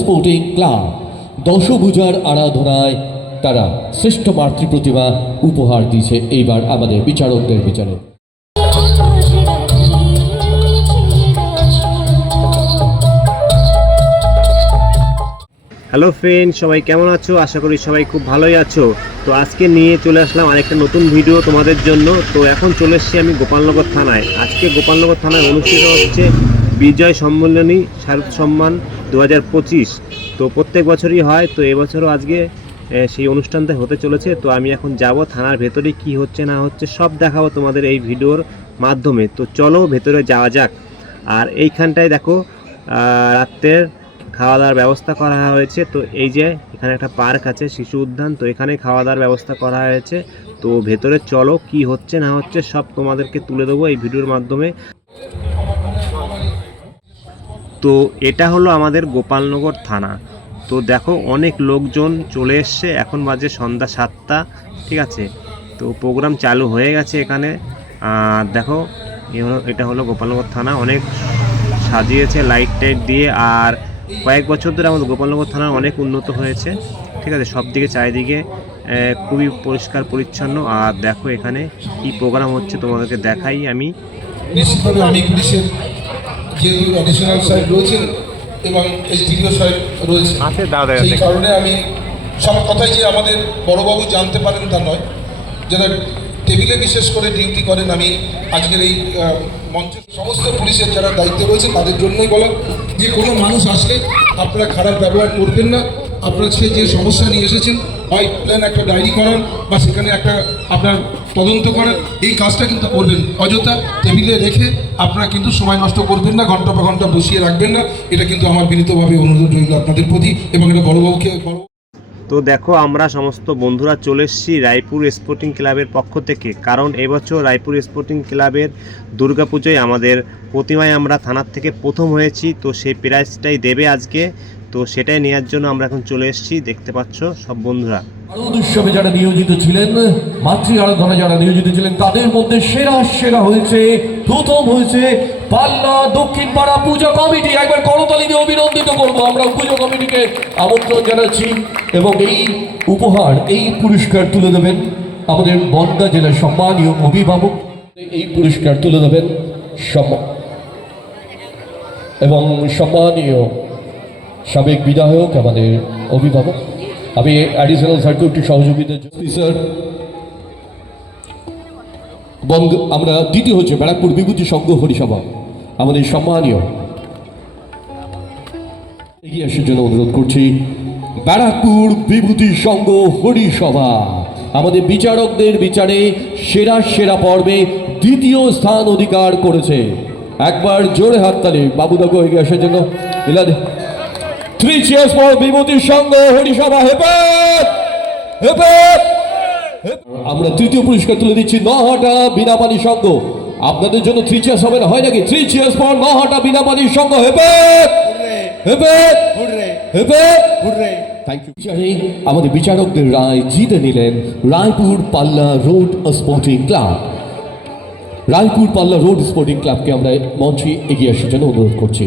Sporting club দশভুজার আরাধনায় তারা শ্রেষ্ঠ মাতৃ প্রতিভা উপহার দিয়েছে এইবার আমাদের বিচারকদের বিচারে। হ্যালো ফ্রেন্ড সবাই কেমন আছো? আশা করি সবাই খুব ভালোই আছো। তো আজকে নিয়ে চলে আসলাম আরেকটা নতুন ভিডিও তোমাদের জন্য। তো এখন চলে এসেছি আমি গোপালনগর থানায়। আজকে গোপালনগর থানায় অনুষ্ঠিত হচ্ছে বিজয় সম্মেলনী, শারদ সম্মান দু হাজার পঁচিশ। তো প্রত্যেক বছরই হয়, তো এবছরও আজকে সেই অনুষ্ঠানটা হতে চলেছে। তো আমি এখন যাব, থানার ভেতরে কি হচ্ছে না হচ্ছে সব দেখাবো তোমাদের এই ভিডিওর মাধ্যমে। তো চলো ভেতরে যাওয়া যাক। আর এইখানটায় দেখো রাত্রের খাওয়া দাওয়ার ব্যবস্থা করা হয়েছে। তো এই যে এখানে একটা পার্ক আছে, শিশু উদ্যান, তো এখানে খাওয়া দাওয়ার ব্যবস্থা করা হয়েছে। তো ভেতরে চলো কি হচ্ছে না হচ্ছে সব তোমাদেরকে তুলে দেবো এই ভিডিওর মাধ্যমে। তো এটা হলো আমাদের গোপালনগর থানা। তো দেখো অনেক লোকজন চলে এসছে, এখন বাজে সন্ধ্যা সাতটা, ঠিক আছে? তো প্রোগ্রাম চালু হয়ে গেছে এখানে। আর দেখো এটা হলো গোপালনগর থানা। অনেক সাজিয়েছে লাইট টাইট দিয়ে, আর কয়েক বছর ধরে আমাদের গোপালনগর থানা অনেক উন্নত হয়েছে, ঠিক আছে? সব দিকে চারিদিকে খুবই পরিষ্কার, পরিচ্ছন্ন। আর দেখো এখানে কি প্রোগ্রাম হচ্ছে তোমাদেরকে দেখাই আমি। যেহেতু অ্যাডিশনাল সাহেব রয়েছেন এবং এসডিপিও সাইড রয়েছে। সেই কারণে আমি সব কথাই যে আমাদের বড়বাবু জানতে পারেন তা নয়। যারা টেবিলে বিশেষ করে ডিউটি করেন আমি আজকের এই মঞ্চের সমস্ত পুলিশের যারা দায়িত্ব রয়েছে তাদের জন্যই বলা যে কোনো মানুষ আসলে আপনারা খারাপ ব্যবহার করবেন না। আপনারা সে যে সমস্যা নিয়ে এসেছেন হয় প্ল্যান একটা ডায়েরি করান বা সেখানে একটা আপনার তদন্ত করান, এই কাজটা কিন্তু করবেন। অযথা টেবিলে রেখে আপনারা কিন্তু সময় নষ্ট করবেন না, ঘণ্টা পর ঘণ্টা বসিয়ে রাখবেন না। এটা কিন্তু আমার বিনীতভাবে অনুরোধ রইল আপনাদের প্রতি এবং এটা বড়বাবুকে বড় তো দেখো, আমরা সমস্ত বন্ধুরা চলে এসেছি রায়পুর স্পোর্টিং ক্লাবের পক্ষ থেকে। কারণ এবছর রায়পুর স্পোর্টিং ক্লাবের দুর্গাপুজোয় আমাদের প্রতিমায় আমরা থানার থেকে প্রথম হয়েছি, তো সেই প্রাইজটাই দেবে আজকে। তো সেটাই নেওয়ার জন্য আমরা এখন চলে এসেছি, দেখতে পাচ্ছ সব বন্ধুরা। উৎসবে যারা নিয়োজিত ছিলেন, মাতৃ আরাধনা যারা নিয়োজিত ছিলেন, তাদের মধ্যে সেরা সেরা হয়েছে, প্রথম হয়েছে পাল্লা দক্ষিণ পাড়া পূজা কমিটি। একবার করতালি দিয়ে অভিনন্দিত করব, আমরা পুজো কমিটিকে আমন্ত্রণ জানাচ্ছি এবং এই উপহার, এই পুরস্কার তুলে দেবেন আমাদের বনগা জেলার সম্মানীয় অভিভাবক। এই পুরস্কার তুলে দেবেন সম্মান এবং সম্মানীয় সাবেক বিধায়ক, আমাদের অভিভাবক। আমি অ্যাডিশনাল সার্কিউরিটি সহযোগিতার স্যার বন্ধ আমরা দ্বিতীয় হচ্ছে ব্যারাকপুর বিভূতি সংঘ হরিসভা। আমাদের সম্মানীয়। এগিয়ে আসার জন্য অনুরোধ করছি, ব্যারাকপুর বিভূতি সংঘ হরিসভা। আমাদের বিচারকদের বিচারে সেরা সেরা পর্বে দ্বিতীয় স্থান অধিকার করেছে। একবার জোরে হাততালি বাবুদাকে এগিয়ে আসার জন্য। এলা three cheers for Bibhuti Sangha Harisabha হেপেট হেপেট আমরা তৃতীয় পুরস্কার তুলে দিচ্ছি নহাটা বিনাপানি সংঘ আপনাদের জন্য থ্রি চেয়ার্স হবে না, হয় নাকি? Three cheers for Nohata Binapani Sangha হেপেট হেপেট হেপেট থ্যাংক ইউ আমাদের বিচারকদের রায় জিতে নিলেন Raipur Palla road sporting club. Raipur Palla road sporting ক্লাবকে আমরা মঞ্চে এগিয়ে আসার জন্য অনুরোধ করছি।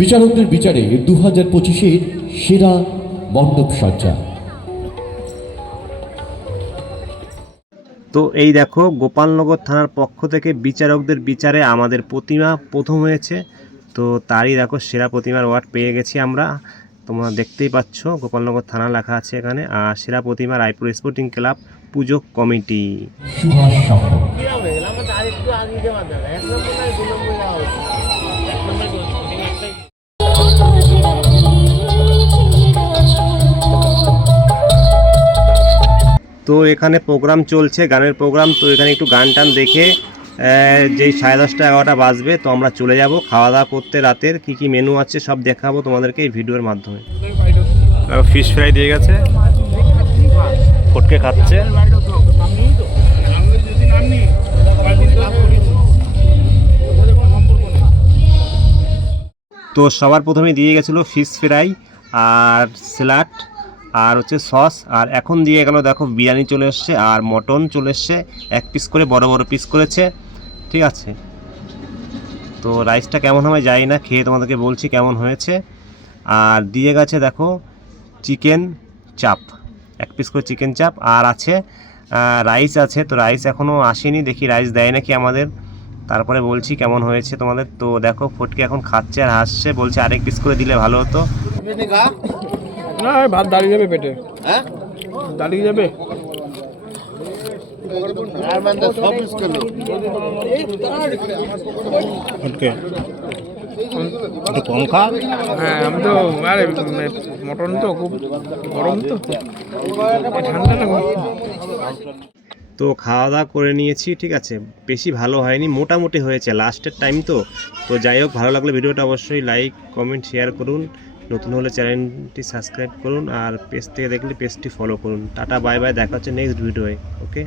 বিচারকদের বিচারে দু হাজার পঁচিশের সেরা মণ্ডপ সজ্জা তো এই দেখো গোপালনগর থানার পক্ষ থেকে বিচারকদের বিচারে আমাদের প্রতিমা প্রথম হয়েছে। তো তারই দেখো সেরা প্রতিমার অ্যাওয়ার্ড পেয়ে গেছি আমরা। তোমরা দেখতেই পাচ্ছ গোপালনগর থানা লেখা আছে এখানে। আর সেরা প্রতিমা Raipur sporting club puja committee. তো এখানে প্রোগ্রাম চলছে গানের প্রোগ্রাম তো এখানে একটু গান টান দেখে যেই সাড়ে দশটা এগারোটা বাজবে তো আমরা চলে যাব। খাওয়া দাওয়া করতে রাতের কি কি মেনু আছে সব দেখাবো তোমাদেরকে এই ভিডিওর মাধ্যমে। ফিশ ফ্রাই দিয়ে গেছে। ফটকে খাচ্ছে। তো সবার প্রথমে দিয়ে গেছিল ফিশ ফ্রাই আর স্যালাড আর হচ্ছে সস, আর এখন দিয়ে গেল দেখো বিরিয়ানি চলে এসছে, আর মটন চলে এসছে, এক পিস করে, বড় বড় পিস করেছে, ঠিক আছে? তো রাইসটা কেমন হবে জানি না, খেয়ে তোমাদেরকে বলছি কেমন হয়েছে। আর দিয়ে গেছে দেখো চিকেন চাপ এক পিস করে চিকেন চাপ আর আছে রাইস আছে, তো রাইস এখনও আসেনি, দেখি রাইস দেয় নাকি আমাদের। তারপরে বলছি কেমন হয়েছে তোমাদের, তো দেখো ফটকে এখন খাচ্ছে আর হাসছে, বলছে আরেক পিস করে দিলে ভালো হতো। না ভাত দাঁড়িয়ে যাবে পেটে। হ্যাঁ? দাঁড়িয়ে যাবে? কম খা। হ্যাঁ আমি তো আরে মটন তো খুব গরম তো। ঠান্ডা না তো খাওয়া দাওয়া করে নিয়েছি ঠিক আছে। বেশি ভালো হয়নি মোটামুটি হয়েছে। লাস্টের টাইম তো। তো যাই হোক ভালো লাগলে ভিডিওটা অবশ্যই লাইক কমেন্ট শেয়ার করুন। নতুন হলে চ্যানেলটি সাবস্ক্রাইব করুন আর পেজ থেকে দেখলে পেজটি ফলো করুন। টাটা বাই বাই দেখা হচ্ছে নেক্সট ভিডিওয়ে ওকে